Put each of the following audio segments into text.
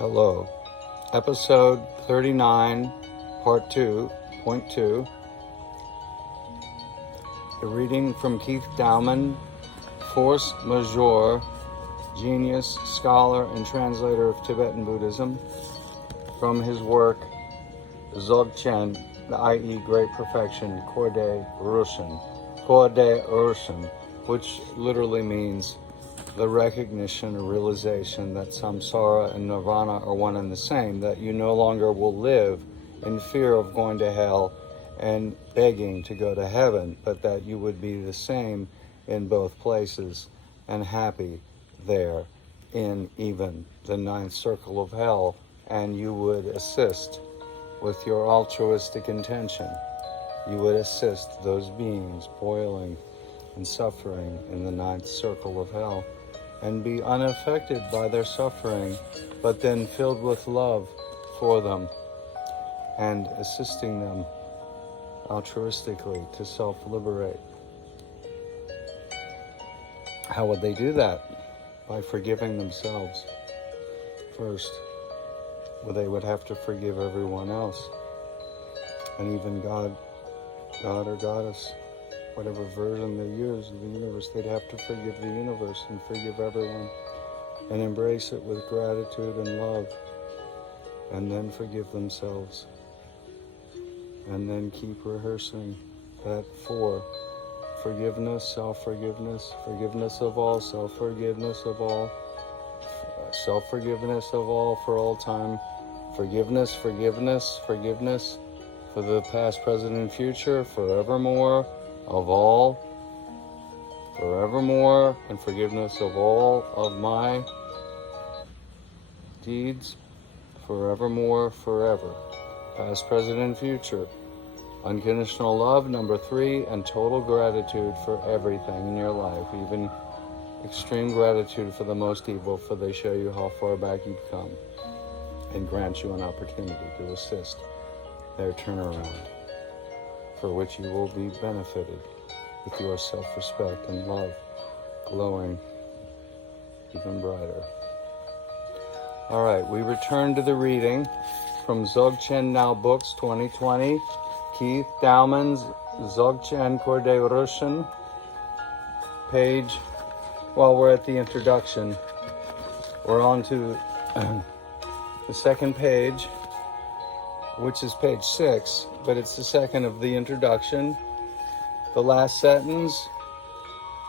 Hello. Episode 39, Part 2.2. A reading from Keith Dowman, force majeure, genius, scholar, and translator of Tibetan Buddhism, from his work Dzogchen, i.e. Great Perfection, Khorde Rushen. Khorde Rushen, which literally means the recognition or realization that samsara and nirvana are one and the same, that you no longer will live in fear of going to hell and begging to go to heaven, but that you would be the same in both places and happy there in even the ninth circle of hell, and you would assist with your altruistic intention. You would assist those beings boiling and suffering in the ninth circle of hell, and be unaffected by their suffering, but then filled with love for them and assisting them altruistically to self-liberate. How would they do that? By forgiving themselves first. Well, they would have to forgive everyone else, and even God or Goddess, whatever version they use of the universe, they'd have to forgive the universe and forgive everyone and embrace it with gratitude and love, and then forgive themselves, and then keep rehearsing that for forgiveness, self-forgiveness, forgiveness of all, self-forgiveness of all, self-forgiveness of all for all time, forgiveness for the past, present, and future, forevermore, of all, forevermore, and forgiveness of all of my deeds, forevermore, forever, past, present, and future. Unconditional love, number 3, and total gratitude for everything in your life, even extreme gratitude for the most evil, for they show you how far back you've come and grant you an opportunity to assist their turnaround, for which you will be benefited with your self-respect and love glowing even brighter. All right, we return to the reading from Dzogchen Now Books 2020, Keith Dowman'S Dzogchen Khorde Rushen, page, while we're at the introduction, we're on to the second page, which is page 6, but it's the second of the introduction. The last sentence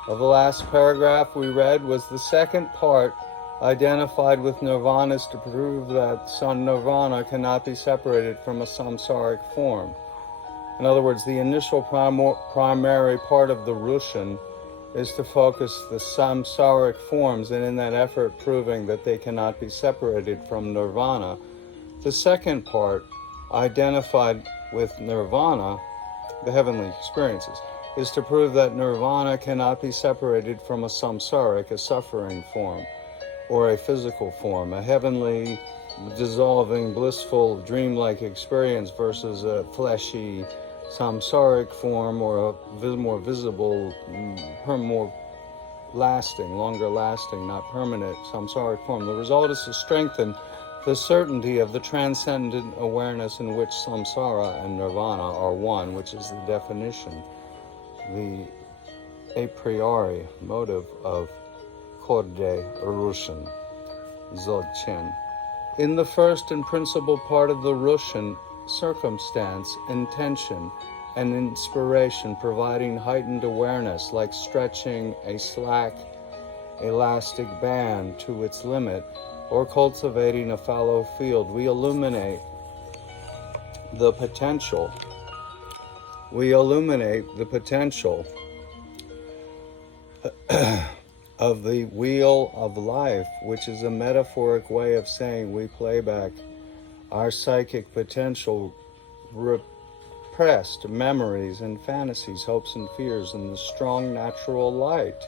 of the last paragraph we read was the second part, identified with nirvanas to prove that nirvana cannot be separated from a samsaric form. In other words, the initial primary part of the Rushen is to focus the samsaric forms, and in that effort proving that they cannot be separated from nirvana. The second part, identified with nirvana, the heavenly experiences, is to prove that nirvana cannot be separated from a samsaric, a suffering form, or a physical form, a heavenly, dissolving, blissful, dreamlike experience versus a fleshy, samsaric form, or a more visible, more lasting, longer lasting, not permanent samsaric form. The result is to strengthen the certainty of the transcendent awareness in which samsara and nirvana are one, which is the definition, the a priori motive of Khorde Rushen, Dzogchen. In the first and principal part of the Rushen, circumstance, intention, and inspiration, providing heightened awareness, like stretching a slack elastic band to its limit, or cultivating a fallow field, we illuminate the potential. We illuminate the potential of the wheel of life, which is a metaphoric way of saying we play back our psychic potential, repressed memories and fantasies, hopes and fears, in the strong natural light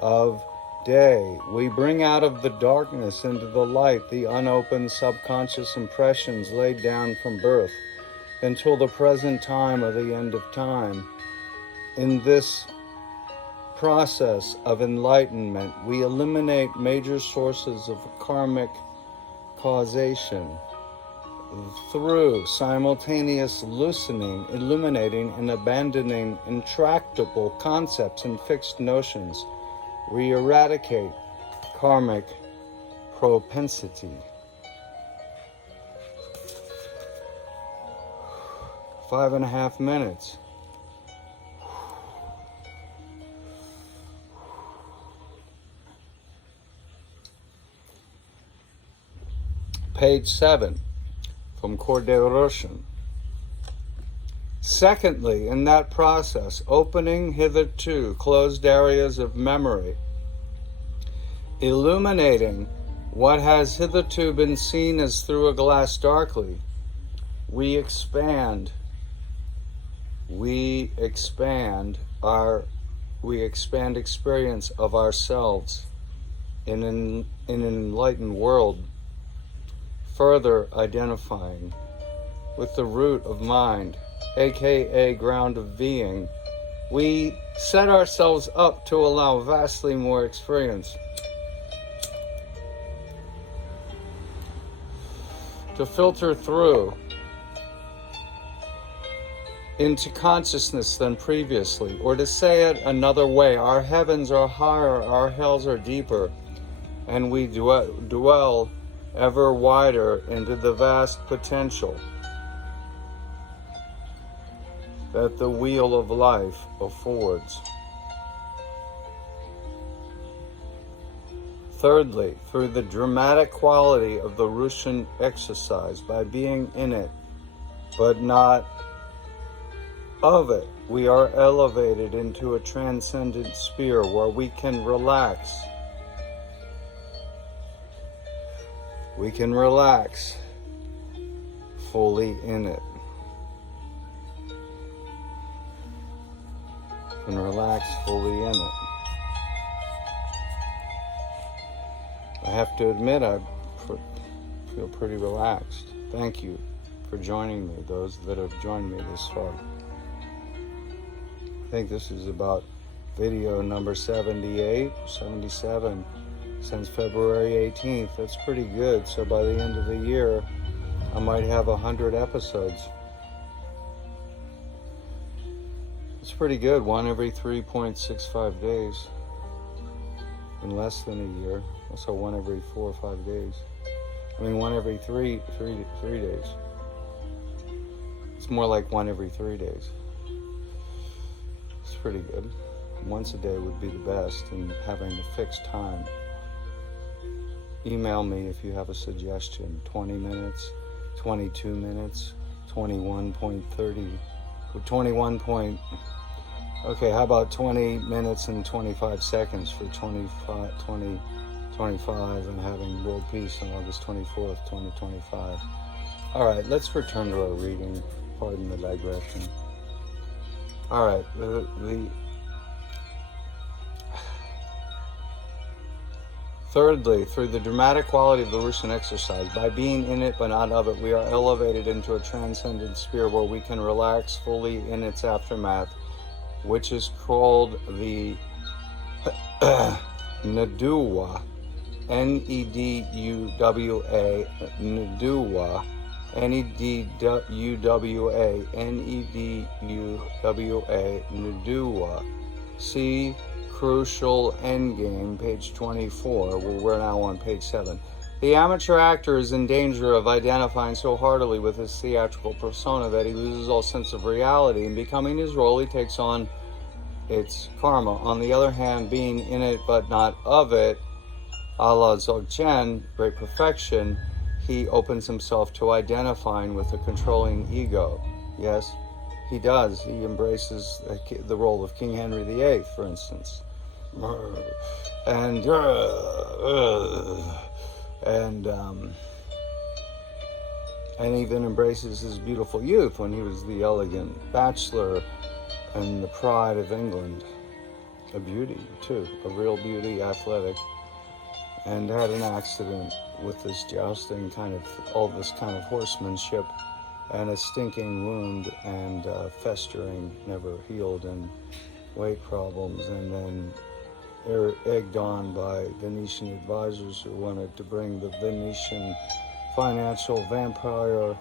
of day. We bring out of the darkness into the light the unopened subconscious impressions laid down from birth until the present time or the end of time. In this process of enlightenment, we eliminate major sources of karmic causation through simultaneous loosening, illuminating, and abandoning intractable concepts and fixed notions. We eradicate karmic propensity. 5.5 minutes. Page 7 from Khorde Rushen. Secondly, in that process, opening hitherto closed areas of memory, illuminating what has hitherto been seen as through a glass darkly, we expand experience of ourselves in an enlightened world, further identifying with the root of mind, aka ground of being. We set ourselves up to allow vastly more experience, to filter through into consciousness than previously. Or to say it another way, our heavens are higher, our hells are deeper, and we dwell ever wider into the vast potential that the wheel of life affords. Thirdly, through the dramatic quality of the Rushen exercise, by being in it, but not of it, we are elevated into a transcendent sphere where we can relax. We can relax fully in it. And relax fully in it. I have to admit, I feel pretty relaxed. Thank you for joining me, those that have joined me this far. I think this is about video number 77 since February 18th. That's pretty good. So by the end of the year, I might have 100 episodes. It's pretty good. One every 3.65 days. In less than a year. So one every 4 or 5 days. I mean, one every three days. It's more like one every 3 days. It's pretty good. Once a day would be the best, and having a fixed time. Email me if you have a suggestion. 20 minutes, 22 minutes, 21.30, 21. Okay, how about 20 minutes and 25 seconds for 25, and having world peace on August 24th, 2025. All right, let's return to our reading. Pardon the digression. All right, Thirdly, through the dramatic quality of the Rushen exercise, by being in it but not of it, we are elevated into a transcendent sphere where we can relax fully in its aftermath, which is called the Neduwa, N-E-D-U-W-A, Neduwa, N-E-D-U-W-A, N-E-D-U-W-A, Neduwa. See Crucial Endgame, page 24. Well, we're now on page 7. The amateur actor is in danger of identifying so heartily with his theatrical persona that he loses all sense of reality. In becoming his role, he takes on its karma. On the other hand, being in it but not of it, a la Dzogchen, great perfection, he opens himself to identifying with a controlling ego. Yes, he does. He embraces the role of King Henry VIII, for instance. And even embraces his beautiful youth when he was the elegant bachelor and the pride of England. A beauty, too. A real beauty, athletic. And had an accident with this jousting all this kind of horsemanship, and a stinking wound, and festering, never healed, and weight problems, and then egged on by Venetian advisors who wanted to bring the Venetian financial vampire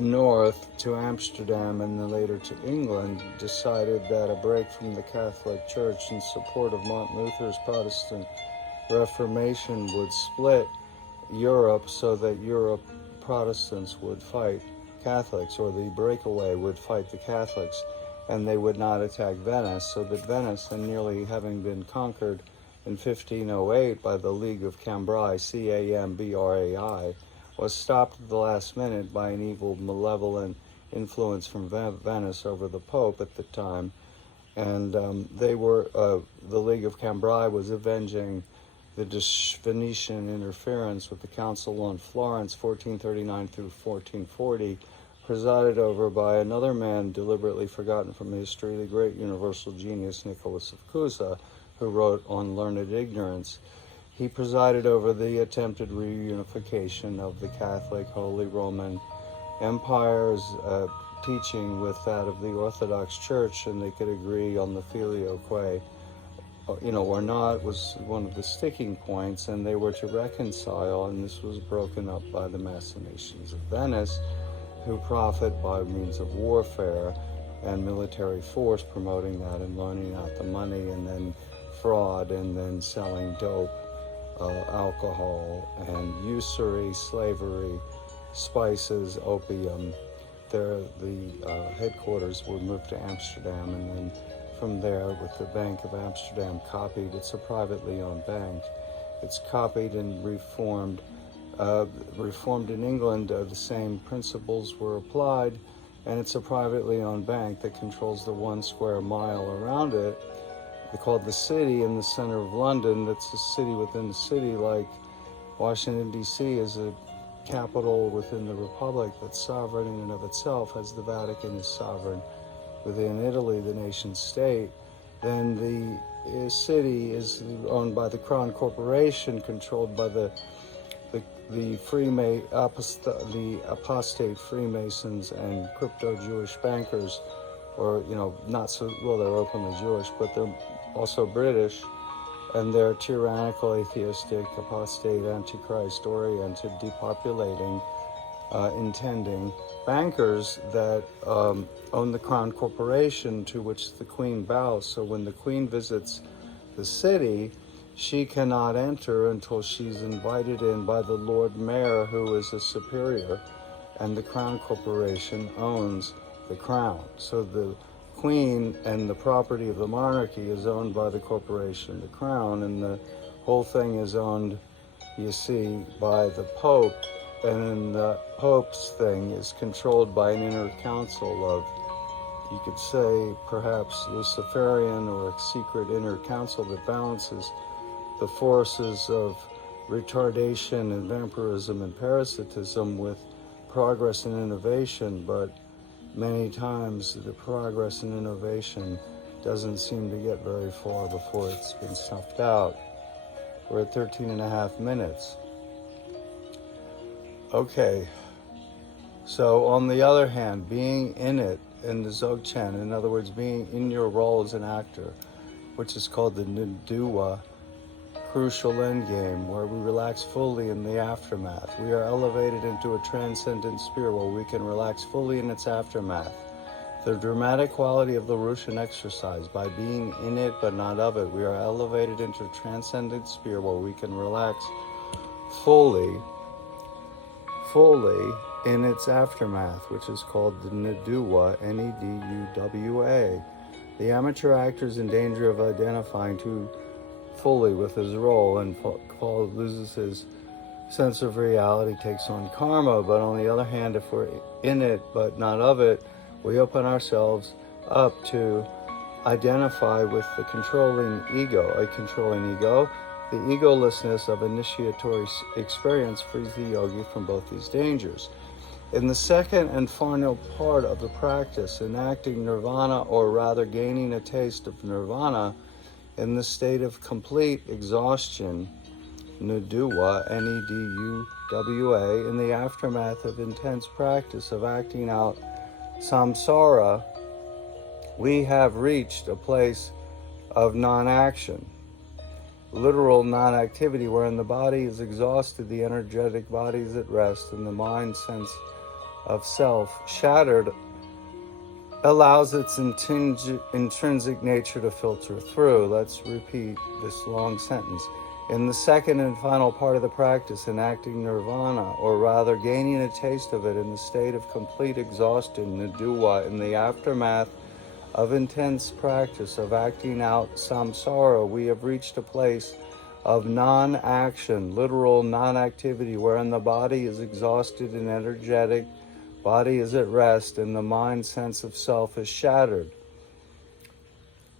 north to Amsterdam and then later to England, decided that a break from the Catholic Church in support of Martin Luther's Protestant Reformation would split Europe, so that Europe Protestants would fight Catholics, or the breakaway would fight the Catholics, and they would not attack Venice, so that Venice, and nearly having been conquered in 1508 by the League of Cambrai, Cambrai, was stopped at the last minute by an evil, malevolent influence from Venice over the Pope at the time. And the League of Cambrai was avenging the Venetian interference with the Council on Florence, 1439 through 1440, presided over by another man deliberately forgotten from history, the great universal genius Nicholas of Cusa, who wrote on learned ignorance. He presided over the attempted reunification of the Catholic Holy Roman Empire's teaching with that of the Orthodox Church, and they could agree on the filioque, or not, was one of the sticking points, and they were to reconcile, and this was broken up by the machinations of Venice, who profit by means of warfare and military force, promoting that and loaning out the money, and then fraud, and then selling dope, alcohol, and usury, slavery, spices, opium. The headquarters were moved to Amsterdam, and then from there, with the Bank of Amsterdam copied, it's a privately owned bank, it's copied and reformed in England. The same principles were applied, and it's a privately owned bank that controls the 1 square mile around it. They called the city in the center of London. That's a city within a city, like Washington, D.C. is a capital within the Republic that's sovereign in and of itself, as the Vatican is sovereign within Italy, the nation state. Then the city is owned by the Crown Corporation, controlled by the apostate Freemasons and crypto-Jewish bankers, or, not so, well, they're openly Jewish, but they're also British, and they're tyrannical, atheistic, apostate, antichrist-oriented, depopulating, intending bankers that own the Crown Corporation, to which the Queen bows. So when the Queen visits the city, she cannot enter until she's invited in by the Lord Mayor, who is a superior, and the Crown Corporation owns the Crown. So the Queen and the property of the monarchy is owned by the corporation, the Crown, and the whole thing is owned, you see, by the Pope, and the Pope's thing is controlled by an inner council of, you could say, perhaps Luciferian or secret inner council that balances the forces of retardation and vampirism and parasitism with progress and innovation, but many times the progress and innovation doesn't seem to get very far before it's been snuffed out. We're at 13.5 minutes. Okay, so on the other hand, being in it, in the Dzogchen, in other words, being in your role as an actor, which is called the Nidua, crucial endgame, where we relax fully in the aftermath. We are elevated into a transcendent sphere where we can relax fully in its aftermath. The dramatic quality of the Rushen exercise, by being in it but not of it, we are elevated into a transcendent sphere where we can relax fully in its aftermath, which is called the Nidua, N-E-D-U-W-A. The amateur actor is in danger of identifying too fully with his role, and loses his sense of reality, takes on karma. But on the other hand, if we're in it but not of it, we open ourselves up to identify with the controlling ego. A controlling ego, the egolessness of initiatory experience, frees the yogi from both these dangers. In the second and final part of the practice, enacting nirvana, or rather gaining a taste of nirvana, in the state of complete exhaustion, Nidua, N-E-D-U-W-A, in the aftermath of intense practice of acting out samsara, we have reached a place of non-action. literal non-activity, wherein the body is exhausted, the energetic body is at rest, and the mind sense of self shattered, allows its intrinsic nature to filter through. Let's repeat this long sentence. In the second and final part of the practice, enacting nirvana, or rather gaining a taste of it in the state of complete exhaustion, naduwa, in the aftermath of intense practice of acting out samsara, we have reached a place of non-action, literal non-activity, wherein the body is exhausted and energetic, body is at rest, and the mind sense of self is shattered.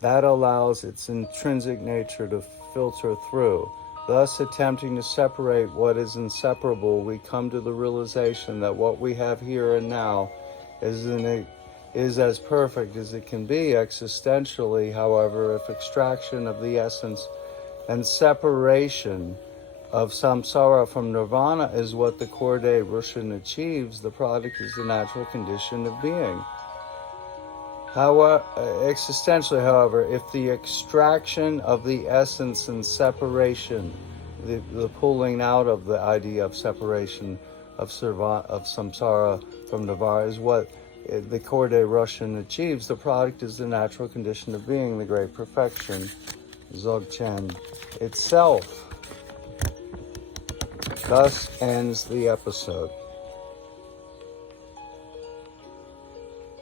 That allows its intrinsic nature to filter through. Thus, attempting to separate what is inseparable, we come to the realization that what we have here and now is as perfect as it can be existentially. However, if extraction of the essence and separation of samsara from nirvana is what the Khorde Rushen achieves, the product is the natural condition of being. However, existentially, however, if the extraction of the essence and separation, the pulling out of the idea of separation of samsara from nirvana is what the Khorde Rushen achieves, the product is the natural condition of being, the great perfection, Dzogchen itself. Thus ends the episode.